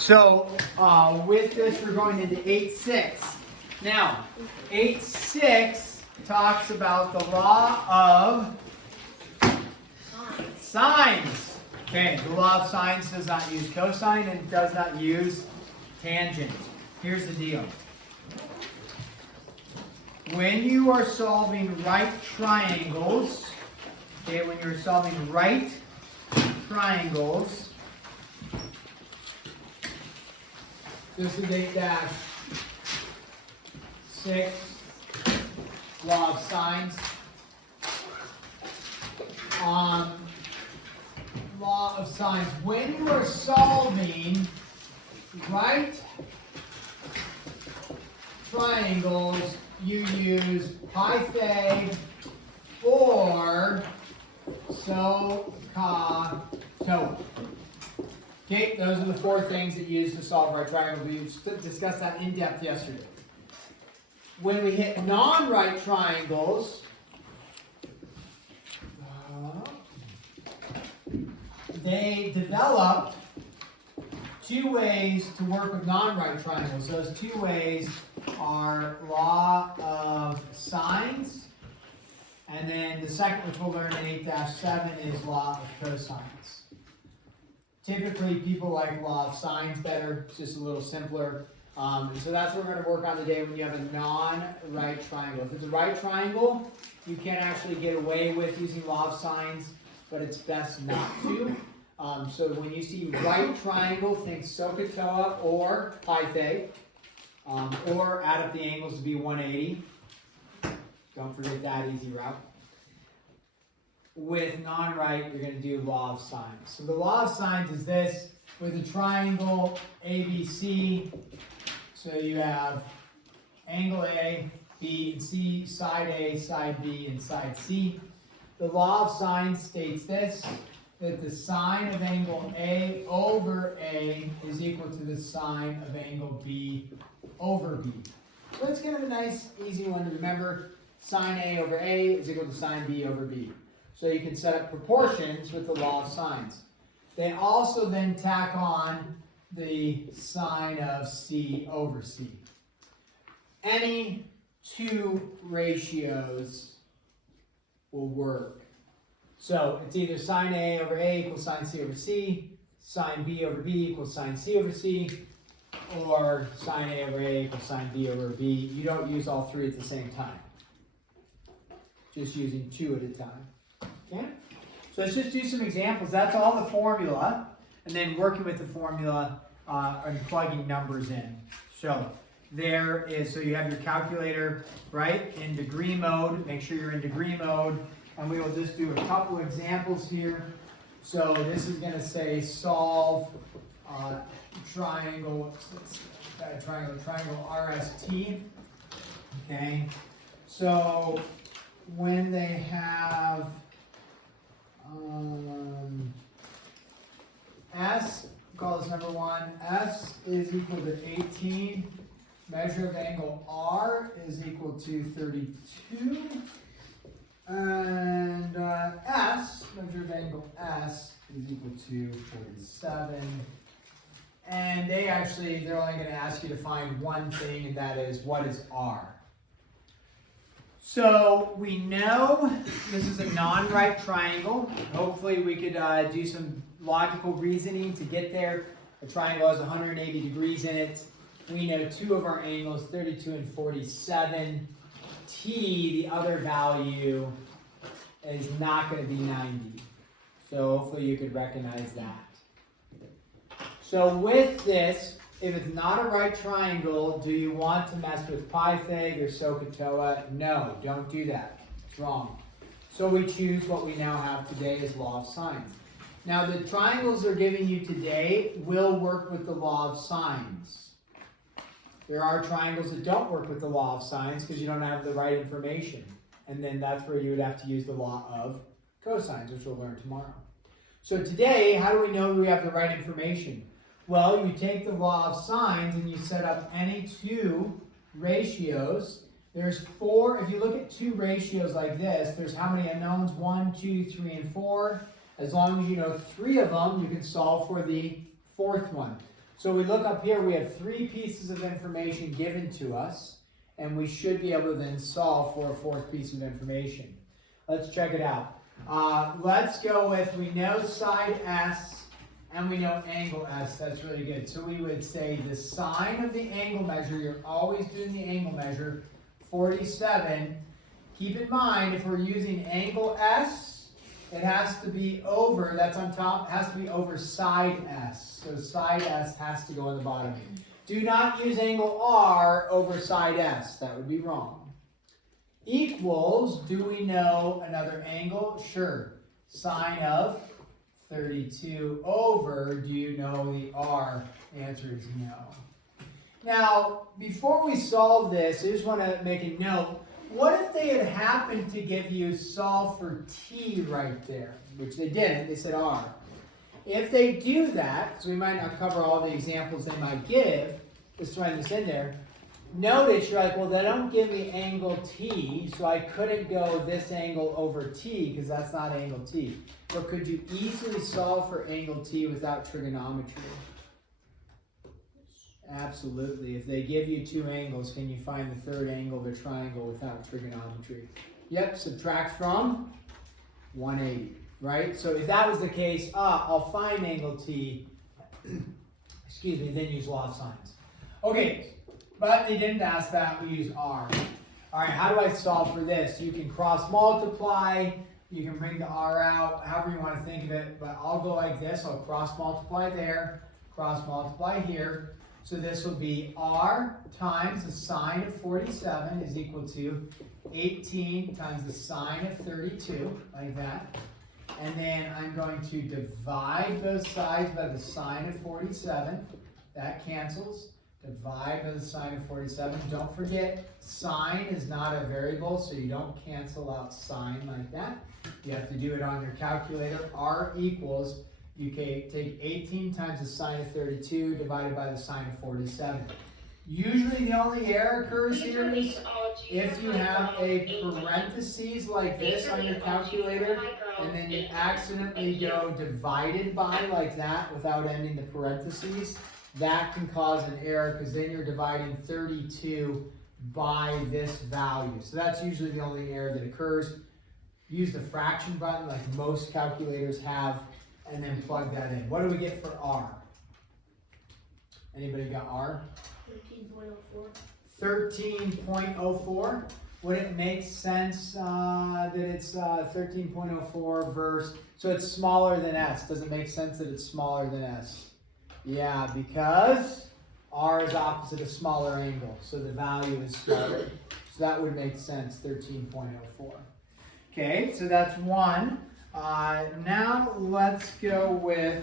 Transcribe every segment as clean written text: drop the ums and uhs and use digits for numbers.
So with this, we're going into 8.6. Now, 8.6 talks about the law of sines. Okay, the law of sines does not use cosine and does not use tangent. Here's the deal. When you are solving right triangles, okay, when you're solving right triangles, this is 8-6, law of sines. Law of sines. When you are solving right triangles, you use Pythag or SOHCAHTOA. Okay, those are the four things that you use to solve right triangles. We discussed that in depth yesterday. When we hit non-right triangles, they developed two ways to work with non-right triangles. Those two ways are law of sines, and then the second, which we'll learn in 8-7, is law of cosines. Typically, people like law of sines better. It's just a little simpler. And so that's what we're going to work on today when you have a non-right triangle. If it's a right triangle, you can actually get away with using law of sines, but it's best not to. So when you see right triangle, think SOHCAHTOA or Pythag, or add up the angles to be 180. Don't forget that easy route. With non-right, you're going to do law of sines. So the law of sines is this: with a triangle ABC, so you have angle A, B, and C, side A, side B, and side C. The law of sines states this: that the sine of angle A over A is equal to the sine of angle B over B. So it's kind of a nice, easy one to remember. Sine A over A is equal to sine B over B. So you can set up proportions with the law of sines. They also then tack on the sine of C over C. Any two ratios will work. So it's either sine A over A equals sine C over C, sine B over B equals sine C over C, or sine A over A equals sine B over B. You don't use all three at the same time. Just using two at a time. Okay? So let's just do some examples. That's all the formula, and then working with the formula and plugging numbers in. So there is, so you have your calculator, right, in degree mode. Make sure you're in degree mode. And we will just do a couple examples here. So this is going to say solve triangle RST. Okay. So when they have S, call this number one, S is equal to 18. Measure of angle R is equal to 32. And S, measure of angle S, is equal to 47. And they're only going to ask you to find one thing, and that is, what is R? So we know this is a non-right triangle. Hopefully we could do some logical reasoning to get there. The triangle has 180 degrees in it. We know two of our angles, 32 and 47. T, the other value, is not going to be 90. So hopefully you could recognize that. So with this, if it's not a right triangle, do you want to mess with Pythag or SOHCAHTOA? No, don't do that. It's wrong. So we choose what we now have today as law of sines. Now the triangles they're giving you today will work with the law of sines. There are triangles that don't work with the law of sines because you don't have the right information. And then that's where you would have to use the law of cosines, which we'll learn tomorrow. So today, how do we know we have the right information? Well, you take the law of sines and you set up any two ratios. There's four. If you look at two ratios like this, there's how many unknowns? 1, 2, 3, and 4. As long as you know three of them, you can solve for the fourth one. So we look up here, we have 3 pieces of information given to us, and we should be able to then solve for a 4th piece of information. Let's check it out. Let's go with, we know side S, and we know angle S. That's really good. So we would say the sine of the angle measure, you're always doing the angle measure, 47. Keep in mind, if we're using angle S, it has to be over, that's on top, it has to be over side S. So side S has to go on the bottom. Do not use angle R over side S. That would be wrong. Equals, do we know another angle? Sure. Sine of 32 over, do you know the R? The answer is no. Now, before we solve this, I just want to make a note. What if they had happened to give you solve for t right there? Which they didn't, they said r. If they do that, because we might not cover all the examples they might give, just throwing this in there, notice you're like, well, they don't give me angle t, so I couldn't go this angle over t, because that's not angle t. But could you easily solve for angle t without trigonometry? Absolutely. If they give you 2 angles, can you find the 3rd angle of a triangle without trigonometry? Yep, subtract from 180, right? So if that was the case, I'll find angle t, excuse me, then use law of sines. Okay, but they didn't ask that, we use r. All right, how do I solve for this? You can cross multiply, you can bring the r out, however you want to think of it, but I'll go like this, I'll cross multiply there, cross multiply here. So this will be r times the sine of 47 is equal to 18 times the sine of 32, like that. And then I'm going to divide both sides by the sine of 47. That cancels. Divide by the sine of 47. Don't forget, sine is not a variable, so you don't cancel out sine like that. You have to do it on your calculator. R equals, you can take 18 times the sine of 32 divided by the sine of 47. Usually the only error occurs here is if you have a parentheses like this on your calculator, and then you accidentally go divided by like that without ending the parentheses, that can cause an error because then you're dividing 32 by this value. So that's usually the only error that occurs. Use the fraction button like most calculators have, and then plug that in. What do we get for R? Anybody got R? 13.04. 13.04. Would it make sense that it's 13.04 versus, so it's smaller than S? Does it make sense that it's smaller than S? Yeah, because R is opposite a smaller angle, so the value is smaller. So that would make sense, 13.04. Okay, so that's one. Now let's go with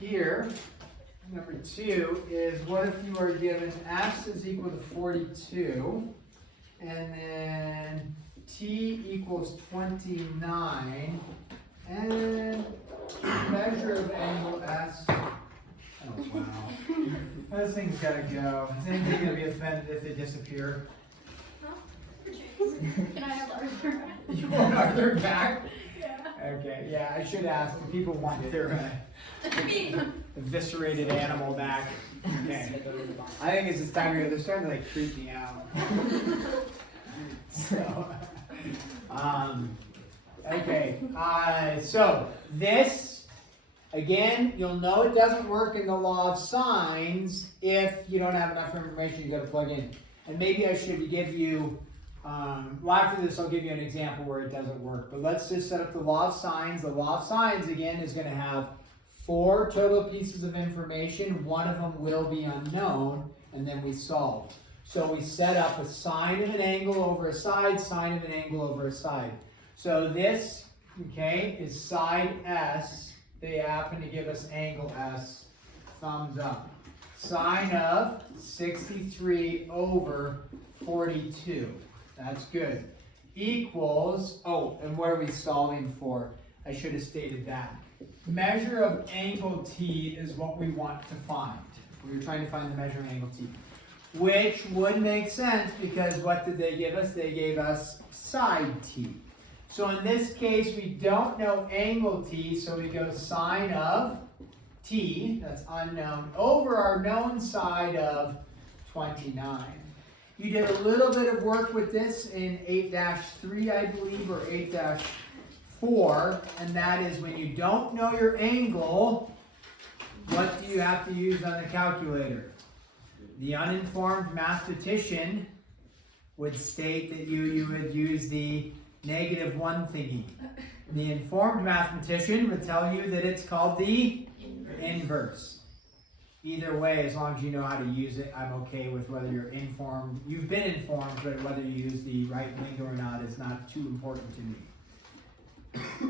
here. Number 2 is, what if you are given S is equal to 42, and then T equals 29, and measure of angle S. Oh wow. Those things gotta go. Is anybody gonna be offended if they disappear? Can I have Arthur? You want Arthur back? Yeah. Okay, yeah, I should ask. Do people want their eviscerated animal back? Okay. I think it's this time of year, they're starting to like creep me out. So, okay, so this, again, you'll know it doesn't work in the law of sines if you don't have enough information you got to plug in. And maybe I should give you, well, after this I'll give you an example where it doesn't work. But let's just set up the law of sines. The law of sines, again, is going to have 4 total pieces of information. One of them will be unknown, and then we solve. So we set up a sine of an angle over a side, sine of an angle over a side. So this, okay, is side S. They happen to give us angle S. Thumbs up. Sine of 63 over 42. That's good. Equals, oh, and what are we solving for? I should have stated that. Measure of angle T is what we want to find. We were trying to find the measure of angle T. Which would make sense because what did they give us? They gave us side T. So in this case, we don't know angle T, so we go sine of t, that's unknown, over our known side of 29. You did a little bit of work with this in 8-3, I believe, or 8-4, and that is when you don't know your angle, what do you have to use on the calculator? The uninformed mathematician would state that you would use the -1 thingy. The informed mathematician would tell you that it's called the inverse. Either way, as long as you know how to use it, I'm okay with whether you're informed. You've been informed, but whether you use the right lingo or not is not too important to me.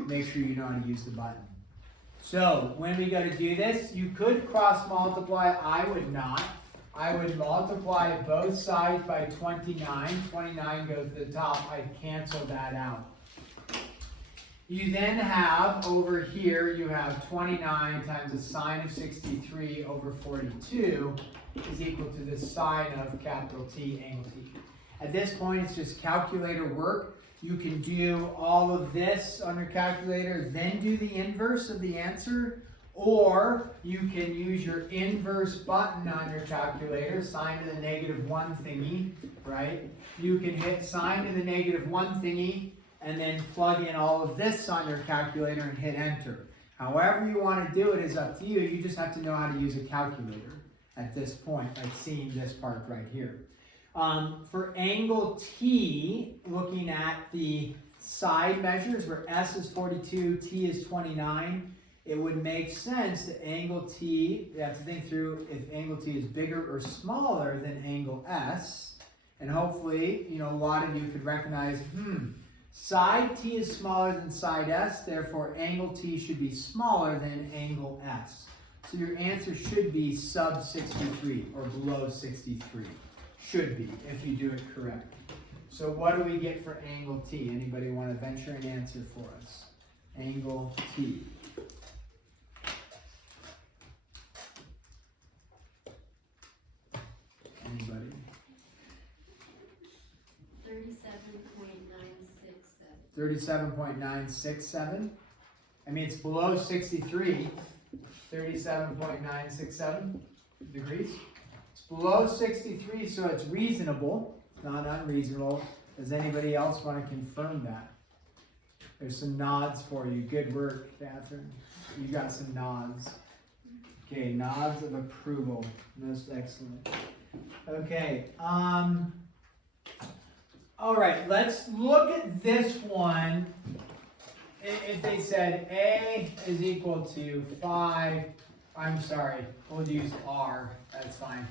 Make sure you know how to use the button. So, when we go to do this, you could cross multiply. I would not. I would multiply both sides by 29. 29 goes to the top. I'd cancel that out. You then have, over here, you have 29 times the sine of 63 over 42 is equal to the sine of capital T, angle T. At this point, it's just calculator work. You can do all of this on your calculator, then do the inverse of the answer, or you can use your inverse button on your calculator, sine to the -1 thingy, right? You can hit sine to the -1 thingy, and then plug in all of this on your calculator and hit enter. However you want to do it is up to you. You just have to know how to use a calculator at this point, like seeing this part right here. For angle T, looking at the side measures where S is 42, T is 29, it would make sense that angle T, you have to think through if angle T is bigger or smaller than angle S. And hopefully, you know, a lot of you could recognize, side T is smaller than side S, therefore angle T should be smaller than angle S. So your answer should be sub 63 or below 63. Should be, if you do it correct. So what do we get for angle T? Anybody want to venture an answer for us? Angle T. Anybody? 37.967. 37.967. I mean, it's below 63. 37.967 degrees. It's below 63, so it's reasonable. It's not unreasonable. Does anybody else want to confirm that? There's some nods for you. Good work, Catherine. You got some nods. Okay, nods of approval. Most excellent. Okay. All right, let's look at this one. If they said A is equal to 5, I'm sorry, we'll use R, that's fine.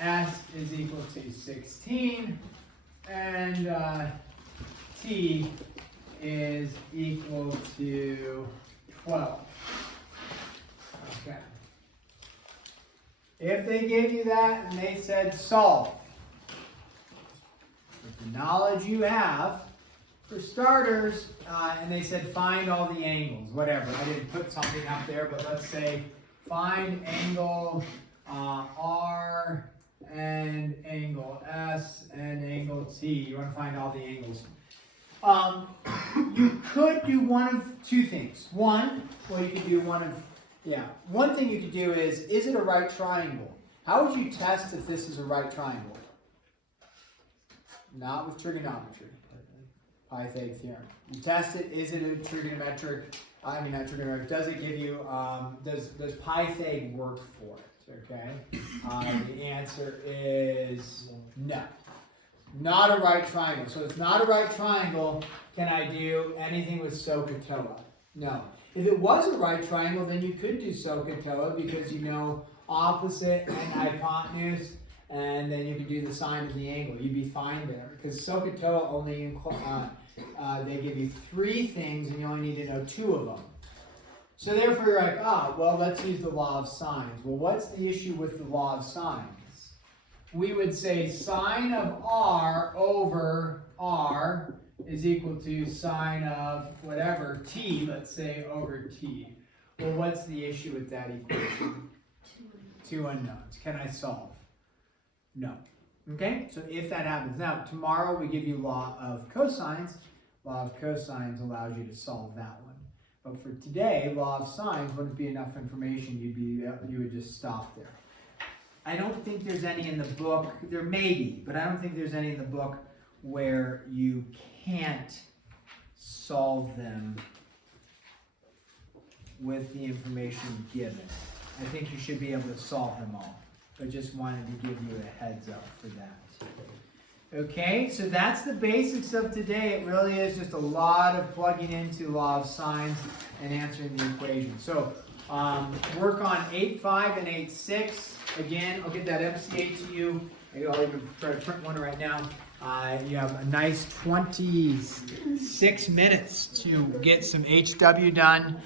S is equal to 16, and T is equal to 12. Okay. If they gave you that and they said solve, with the knowledge you have, for starters, and they said find all the angles, whatever. I didn't put something up there, but let's say find angle R and angle S and angle T. You want to find all the angles. You could do one of two things. One thing you could do is it a right triangle? How would you test if this is a right triangle? Not with trigonometry. Pythagorean theorem. You test it, is it a trigonometric, does it give you, does Pythag work for it, okay? The answer is no. Not a right triangle. So it's not a right triangle. Can I do anything with SOHCAHTOA? No. If it was a right triangle, then you could do SOHCAHTOA because you know opposite and hypotenuse, and then you could do the sine of the angle. You'd be fine there because SOHCAHTOA only they give you 3 things and you only need to know 2 of them. So therefore you're like, well, let's use the law of sines. Well, what's the issue with the law of sines? We would say sine of R over R is equal to sine of whatever T, let's say, over T. Well, what's the issue with that equation? 2 unknowns. Can I solve? No. Okay, so if that happens. Now, tomorrow we give you law of cosines. Law of cosines allows you to solve that one. But for today, law of sines wouldn't be enough information. You would just stop there. I don't think there's any in the book. There may be, but I don't think there's any in the book where you can't solve them with the information given. I think you should be able to solve them all. I just wanted to give you a heads up for that. Okay, so that's the basics of today. It really is just a lot of plugging into law of sines and answering the equation. So work on 8.5 and 8.6. Again, I'll get that MC8 to you. I'll even try to print one right now. You have a nice 26 minutes to get some HW done.